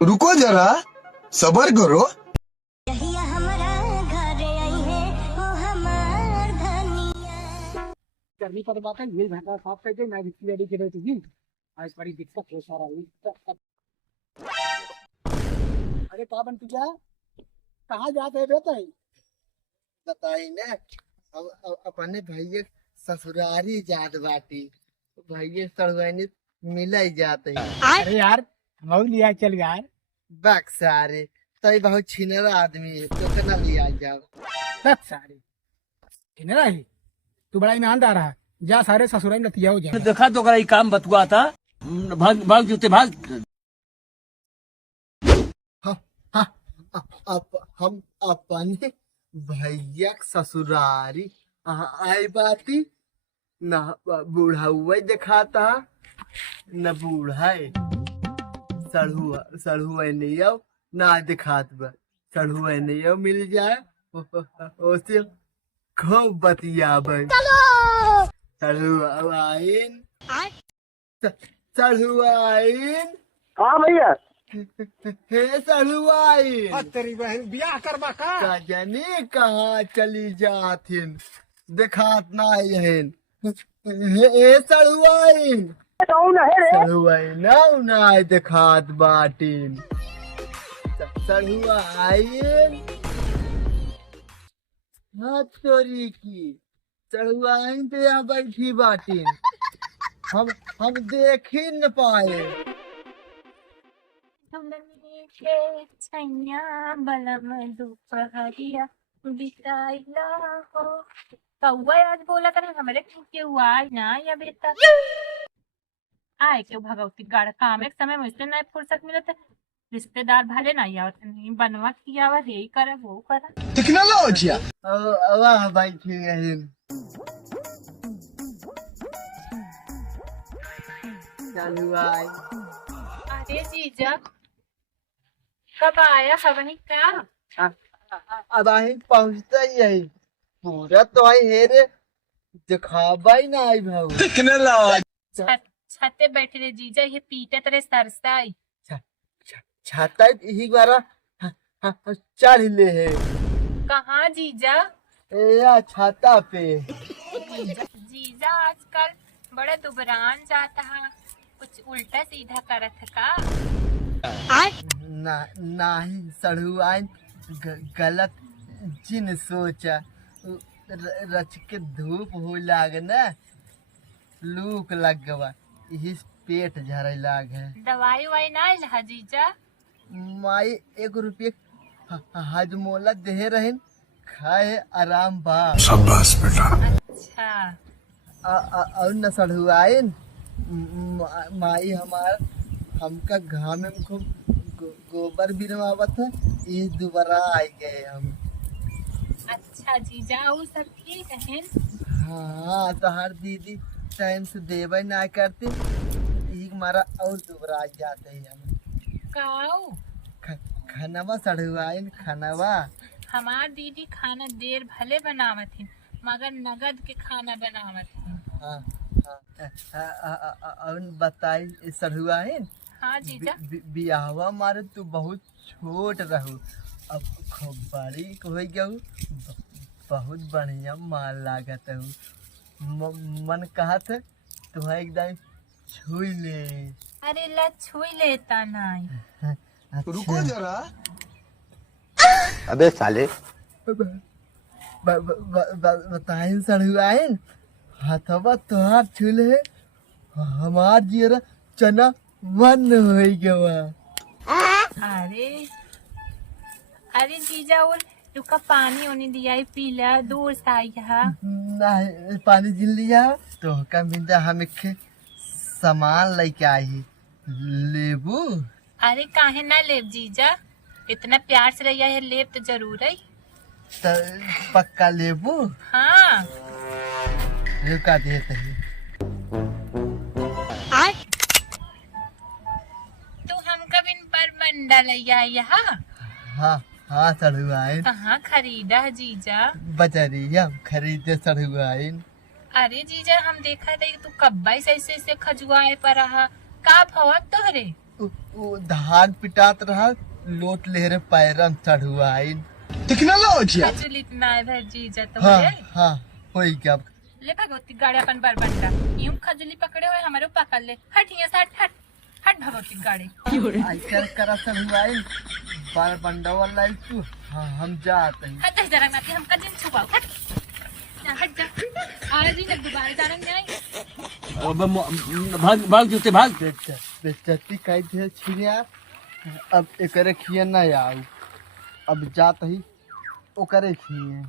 रुको जरा, सबर करो। करनी पर बात है ये घंटा साफ करके मैं रेडी कर रही थी। आज बड़ी दिक्कत है सारा अरे का बन तुझा कहाँ जाते है बेटा? बताई ने अपने भैया ससुरारी जात बाटी भैया सड़वानी मिल जाते अरे यार हम लिया चल यार बक्सारे तई बहुत छिनर आदमी है तो केना लिया जाओ बस सारे किन्हरा ही तू बड़ा ईमानदार है। जा सारे ससुराल में नतिया हो जा। देखा तो करा काम बतुआ था। भाग भाग जूते भाग। हम अपने भैया ससुरारी आई बाती न बूढ़ा हुआ दिखाता न बूढ़ा सड़हुआ नहीं आओ ना दिखात बा सड़हुआ नहीं आओ मिल जाए उसे खूब बतिया सड़हुआइन सड़हुआइन। हाँ भैया हे सड़हुआइन तेरी बहन ब्याह करवा का जाने कहाँ चली जाथिन दिखात ना यहन हे सड़हुआइन सड़हुआइन ना दिखात बाटिन सड़हुआइन। हाँ चोरी की सड़हुआइन तो यहाँ बैठी बाटिन हम देख ही न पाए। कौआ आज बोला था हमारे के हुआ ना या बेटा आए क्यों भगवती गाड़ काम एक समय मुझसे ना फुर्सत मिले थे रिश्तेदार भले ना आवत नहीं बनवा किया हुआ यही करे वो करा टेक्नोलॉजी वाह बैठी यहीं चालू आई। अरे जीजा कब आया हवनी का अब आई पहुंचता ही है पूरा तो आई है रे दिखावा ही ना आई भाव टेक्नोलॉजी छते बैठे रे जीजा ये पीटे तेरे सरसाई छाता यही बारा चढ़ ले है कहाँ जीजा या छाता पे जीजा आजकल बड़ा दुबरान जाता है कुछ उल्टा सीधा करत है का नहीं सड़हुआइन गलत जिन सोचा रच के धूप हो लाग न लूक लग गवा यही पेट झरे लाग है। दवाई वाई ना है जीजा माई 1 रुपये हजमोला दे रहे खाए आराम बा शाबाश बेटा। अच्छा और न सड़हुआइन माई हमार हमका घाम में खूब गोबर बिनवावत है ये दोबारा आ गए हम। अच्छा जीजा वो सब ठीक है। हाँ तो हर दीदी टाइम से देवे ना करते एक मारा और दोबारा जाते हैं हम काऊ खानवा सड़हुआइन खानवा हमार दीदी खाना देर भले बनावत थी मगर नगद के खाना बनावत थी। हाँ और बताई सड़हुआइन हाँ जीजा बियाहवा मारे तू बहुत छोट रहू अब खूब बड़ी हो गयू बहुत बढ़िया माल लागत हूँ मन कहत तुम्हें एकदम छुई ले। अरे ला छुई लेता नहीं रुको जरा। अबे साले बताइन सड़हुआइन हथवा तोहार छुले हमार जीरा चना मन हो गया। अरे अरे जीजा और रुका पानी होने दिया है पीला दूर से आई है नहीं पानी जिल लिया तो का बिंदा हम एक सामान लेके आई लेबू। अरे काहे ना लेब जीजा इतना प्यार से रहिया है लेब तो जरूर है तो पक्का लेबू। हाँ रुका देते ही तू हमका बिन पर मंडा लिया यहाँ। हाँ हाँ सड़हुआइन कहाँ खरीदा है जीजा बचरिया खरीदे सड़हुआइन। अरे जीजा हम देखा थे तू कब्बाई से खजुआए पर रहा का भवत तोहरे धान पिटात रहा लोट लेहरे पैरन चढ़ुआइन। टेक्नोलॉजी खजुली माय भजी जत हाँ हो हाँ होई क्या ले भगवती गाड़ी अपन बार बंटा यूं खजुली पकड़े हुए हमारे पकड़ ले हट यहाँ से हट हट हट भगवती गाड़ी आई कर करा चढ़ुआइन बार बंडा वाला तू। हाँ हम जाते हैं। हट जरा नाती हमका जिन छुपाओ हट जा, हट जा आज ही न दोबारा जाने नहीं भाग भाग जूते भाग बेचती कही थे छिड़िया अब एकरे खिए ना आऊ अब जात ही ओकरे खिए।